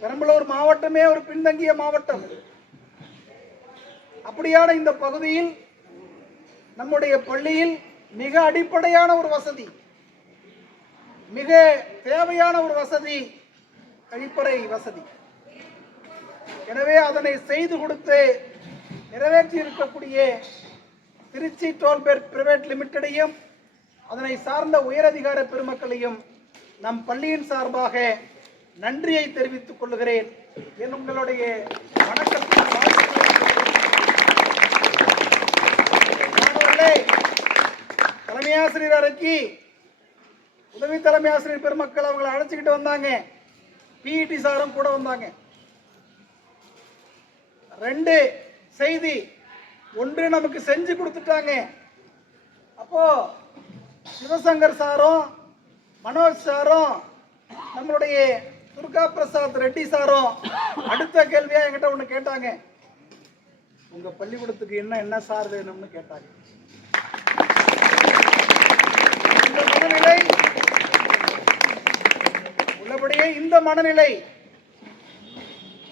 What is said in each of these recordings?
பெரம்பலூர் மாவட்டமே ஒரு பின்தங்கிய மாவட்டம். அப்படியான இந்த பகுதியில் நம்முடைய பள்ளியில் மிக அடிப்படையான ஒரு வசதி, மிக தேவையான ஒரு வசதி கழிப்பறை வசதி. எனவே அதனை செய்து கொடுத்து நிறைவேற்றி இருக்கக்கூடிய திருச்சி டோல்பேட் பிரைவேட் லிமிடெடையும் அதனை சார்ந்த உயரதிகார பெருமக்களையும் நம் பள்ளியின் சார்பாக நன்றியை தெரிவித்துக் கொள்கிறேன். உங்களுடைய வணக்கத்தை தலைமை ஆசிரியர் அறைக்கு உதவி தலைமை ஆசிரியர் பெருமக்கள் அவங்களை அழைச்சிக்கிட்டு வந்தாங்க. பிஇடி சாரும் கூட வந்தாங்க. 2 செய்தி. ஒன்று நமக்கு செஞ்சு கொடுத்துட்டாங்க. அப்போ சிவசங்கர் சாரும் மனோஜ் சாரும் நம்மளுடைய துர்கா பிரசாத் ரெட்டி சாரும் அடுத்த கேள்வியா என்கிட்ட ஒண்ணு கேட்டாங்க. உங்க பள்ளிக்கூடத்துக்கு என்ன சார் வேணும்னு கேட்டாங்க. இந்த மனநிலை உள்ளபடியே இந்த மனநிலை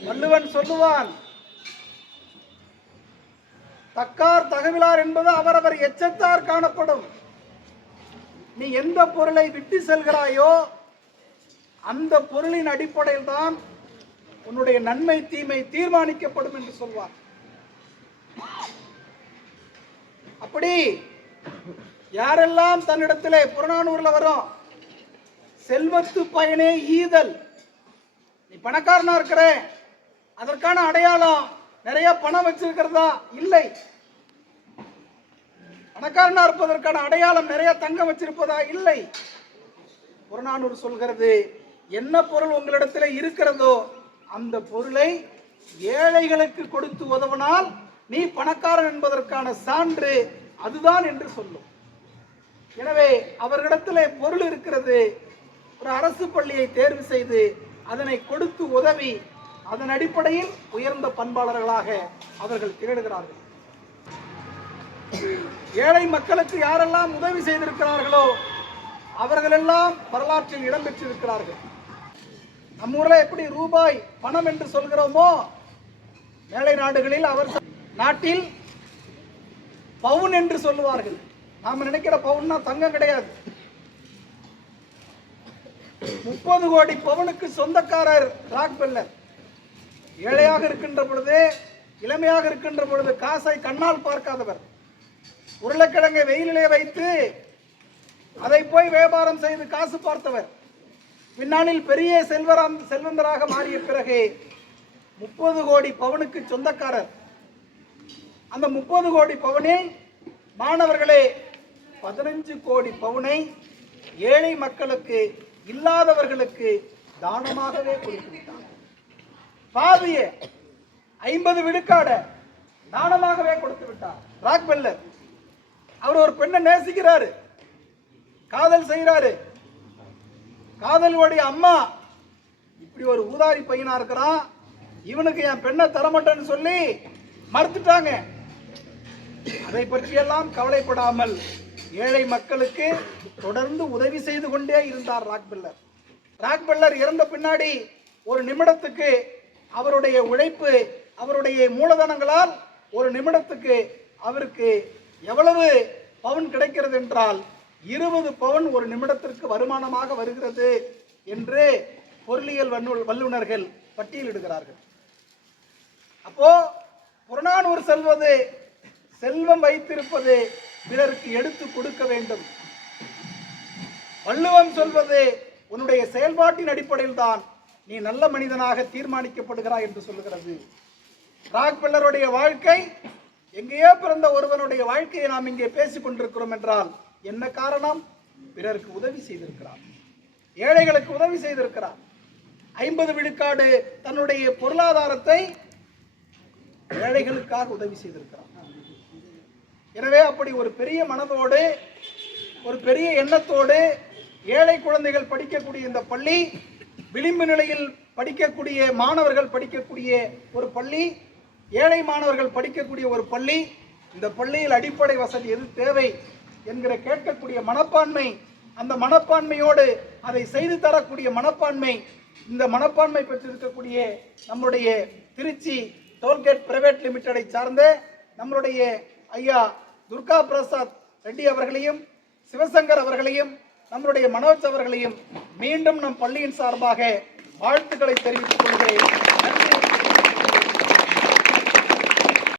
வள்ளுவன் சொல்லுவான், தக்கார் தகவிலார் என்பது அவரவர் எச்சத்தார் காணப்படும். நீ எந்த பொருளை விட்டு செல்கிறாயோ அந்த பொருளின் அடிப்படையில் தான் உன்னுடைய நன்மை தீமை தீர்மானிக்கப்படும் என்று சொல்வார். அப்படி யாரெல்லாம் தன்னிடத்திலே புறநானூறுல வரும் செல்வத்து பயனே ஈதல், நீ பணக்காரனா இருக்கிற அதற்கான அடையாளம் நிறைய பணம் வச்சிருக்கிறதா? இல்லை. பணக்காரனா இருப்பதற்கான அடையாளம் நிறைய தங்கம் வச்சிருப்பதா? இல்லை. புறநானூறு சொல்கிறது, என்ன பொருள் உங்களிடத்தில் இருக்கிறதோ அந்த பொருளை ஏழைகளுக்கு கொடுத்து உதவினால் நீ பணக்காரன் என்பதற்கான சான்று அதுதான் என்று சொல்லும். எனவே அவர்களிடத்திலே பொருள் இருக்கிறது. ஒரு அரசு பள்ளியை தேர்வு செய்து அதனை கொடுத்து உதவி அதன் அடிப்படையில் உயர்ந்த பண்பாளர்களாக அவர்கள் திகழ்கிறார்கள். ஏழை மக்களுக்கு யாரெல்லாம் உதவி செய்திருக்கிறார்களோ அவர்களெல்லாம் வரலாற்றில் இடம்பெற்றிருக்கிறார்கள். நம்ம ஊர்ல எப்படி ரூபாய் பணம் என்று சொல்கிறோமோ, மேலை நாடுகளில் அவர் நாட்டில் பவுன் என்று சொல்லுவார்கள். நாம நினைக்கிற பவுன்னா தங்கம் கிடையாது. 30 கோடி பவுனுக்கு சொந்தக்காரர் ராக்பெல்லர். ஏழையாக இருக்கின்ற பொழுது, இளமையாக இருக்கின்ற பொழுது காசை கண்ணால் பார்க்காதவர். உருளைக்கிழங்கை வெயிலிலே வைத்து அதை போய் வியாபாரம் செய்து காசு பார்த்தவர். பின்னாளில் பெரிய செல்வந்தராக மாறிய பிறகு 30 கோடி பவுனுக்கு சொந்தக்காரர். அந்த 30 கோடி பவுனில் மாணவர்களே 15 கோடி பவுனை ஏழை மக்களுக்கு, இல்லாதவர்களுக்கு தானமாகவே கொடுத்து விட்டார். பாதிய 50 விழுக்காட தானமாகவே கொடுத்து விட்டார் ராக்பெல்லர். அவர் ஒரு பெண்ணை நேசிக்கிறாரு, காதல் செய்கிறாரு. காதலுடைய அம்மா இப்படி ஒரு ஊதாரி பையனா இருக்கிறான், இவனுக்கு என் பெண்ணை தரமாட்டேன்னு சொல்லி மறுத்துட்டாங்க. அதை பற்றியெல்லாம் கவலைப்படாமல் ஏழை மக்களுக்கு தொடர்ந்து உதவி செய்து கொண்டே இருந்தார் ராக்பெல்லர். ராக்பெல்லர் இறந்த பின்னாடி ஒரு நிமிடத்துக்கு அவருடைய உழைப்பு, அவருடைய மூலதனங்களால் ஒரு நிமிடத்துக்கு அவருக்கு எவ்வளவு பவுன் கிடைக்கிறது என்றால் 20 பவுன் ஒரு நிமிடத்திற்கு வருமானமாக வருகிறது என்று பொருளியல் வல்லுநர்கள் பட்டியலிடுகிறார்கள். அப்போ புறநானூறு செல்வது, செல்வம் வைத்திருப்பது பிறருக்கு எடுத்து கொடுக்க வேண்டும். வள்ளுவம் சொல்வது உன்னுடைய செயல்பாட்டின் அடிப்படையில் தான் நீ நல்ல மனிதனாக தீர்மானிக்கப்படுகிறாய் என்று சொல்லுகிறது. ராக்பெல்லருடைய வாழ்க்கை, எங்கேயோ பிறந்த ஒருவனுடைய வாழ்க்கையை நாம் இங்கே பேசிக் கொண்டிருக்கிறோம் என்றால் என்ன காரணம்? பிறருக்கு உதவி செய்திருக்கிறார், ஏழைகளுக்கு உதவி செய்திருக்கிறார். 50 விழுக்காடு தன்னுடைய பொருளாதாரத்தை ஏழைகளுக்காக உதவி செய்திருக்கிறார். எனவே அப்படி ஒரு பெரிய மனதோடு, ஒரு பெரிய எண்ணத்தோடு ஏழை குழந்தைகள் படிக்கக்கூடிய இந்த பள்ளி, விளிம்பு நிலையில் படிக்கக்கூடிய மாணவர்கள் படிக்கக்கூடிய ஒரு பள்ளி, ஏழை மாணவர்கள் படிக்கக்கூடிய ஒரு பள்ளி. இந்த பள்ளியில் அடிப்படை வசதி எது தேவை என்கிற கேட்கக்கூடிய மனப்பான்மை, அந்த மனப்பான்மையோடு அதை செய்து தரக்கூடிய மனப்பான்மை இந்த மனப்பான்மை பெற்றிருக்கக்கூடிய நம்முடைய திருச்சி டோல்கேட் பிரைவேட் லிமிடெடை சார்ந்த நம்மளுடைய ஐயா துர்கா பிரசாத் ரெட்டி அவர்களையும், சிவசங்கர் அவர்களையும், நம்மளுடைய மனோஜ் அவர்களையும் மீண்டும் நம் பள்ளியின் சார்பாக வாழ்த்துக்களை தெரிவித்துக் கொள்கிறேன்.